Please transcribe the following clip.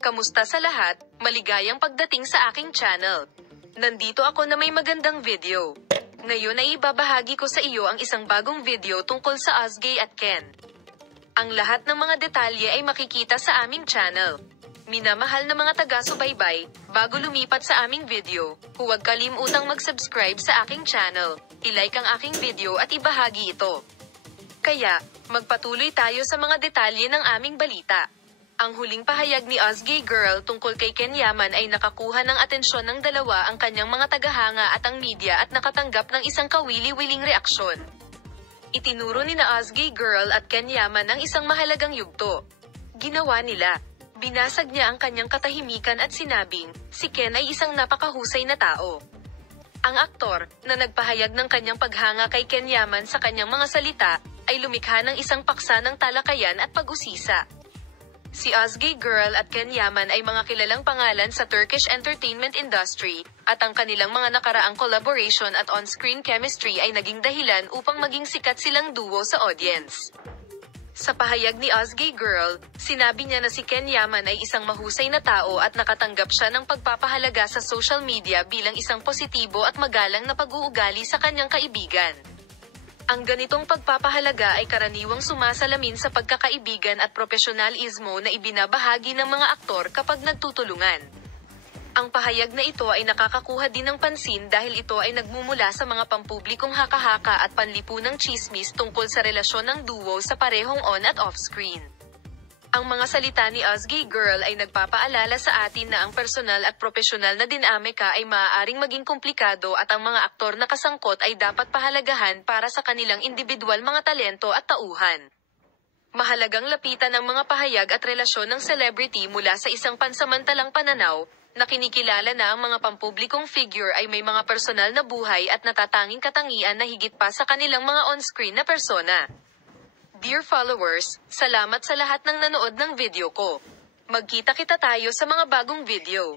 Kamusta sa lahat? Maligayang pagdating sa aking channel. Nandito ako na may magandang video. Ngayon ay ibabahagi ko sa iyo ang isang bagong video tungkol sa Ozgie at Ken. Ang lahat ng mga detalye ay makikita sa aming channel. Minamahal na mga taga-subaybay, bago lumipat sa aming video, huwag kalimutang mag-subscribe sa aking channel, i-like ang aking video at ibahagi ito. Kaya, magpatuloy tayo sa mga detalye ng aming balita. Ang huling pahayag ni Ozgie Girl tungkol kay Ken Yaman ay nakakuha ng atensyon ng dalawa, ang kanyang mga tagahanga at ang media, at nakatanggap ng isang kawili-wiling reaksyon. Itinuro ni na Ozgie Girl at Ken Yaman ang isang mahalagang yugto. Ginawa nila. Binasag niya ang kanyang katahimikan at sinabing, si Ken ay isang napakahusay na tao. Ang aktor, na nagpahayag ng kanyang paghanga kay Ken Yaman sa kanyang mga salita, ay lumikha ng isang paksa ng talakayan at pag-usisa. Si Ozgie Girl at Ken Yaman ay mga kilalang pangalan sa Turkish entertainment industry, at ang kanilang mga nakaraang collaboration at on-screen chemistry ay naging dahilan upang maging sikat silang duo sa audience. Sa pahayag ni Ozgie Girl, sinabi niya na si Ken Yaman ay isang mahusay na tao at nakatanggap siya ng pagpapahalaga sa social media bilang isang positibo at magalang na pag-uugali sa kanyang kaibigan. Ang ganitong pagpapahalaga ay karaniwang sumasalamin sa pagkakaibigan at profesionalismo na ibinabahagi ng mga aktor kapag nagtutulungan. Ang pahayag na ito ay nakakakuha din ng pansin dahil ito ay nagmumula sa mga pampublikong haka-haka at panlipunang tsismis tungkol sa relasyon ng duo sa parehong on at off-screen. Ang mga salita ni Ozgie Girl ay nagpapaalala sa atin na ang personal at profesional na dinamika ay maaaring maging komplikado, at ang mga aktor na kasangkot ay dapat pahalagahan para sa kanilang individual mga talento at tauhan. Mahalagang lapitan ang mga pahayag at relasyon ng celebrity mula sa isang pansamantalang pananaw, na kinikilala na ang mga pampublikong figure ay may mga personal na buhay at natatanging katangian na higit pa sa kanilang mga on-screen na persona. Dear followers, salamat sa lahat ng nanood ng video ko. Magkita-kita tayo sa mga bagong video.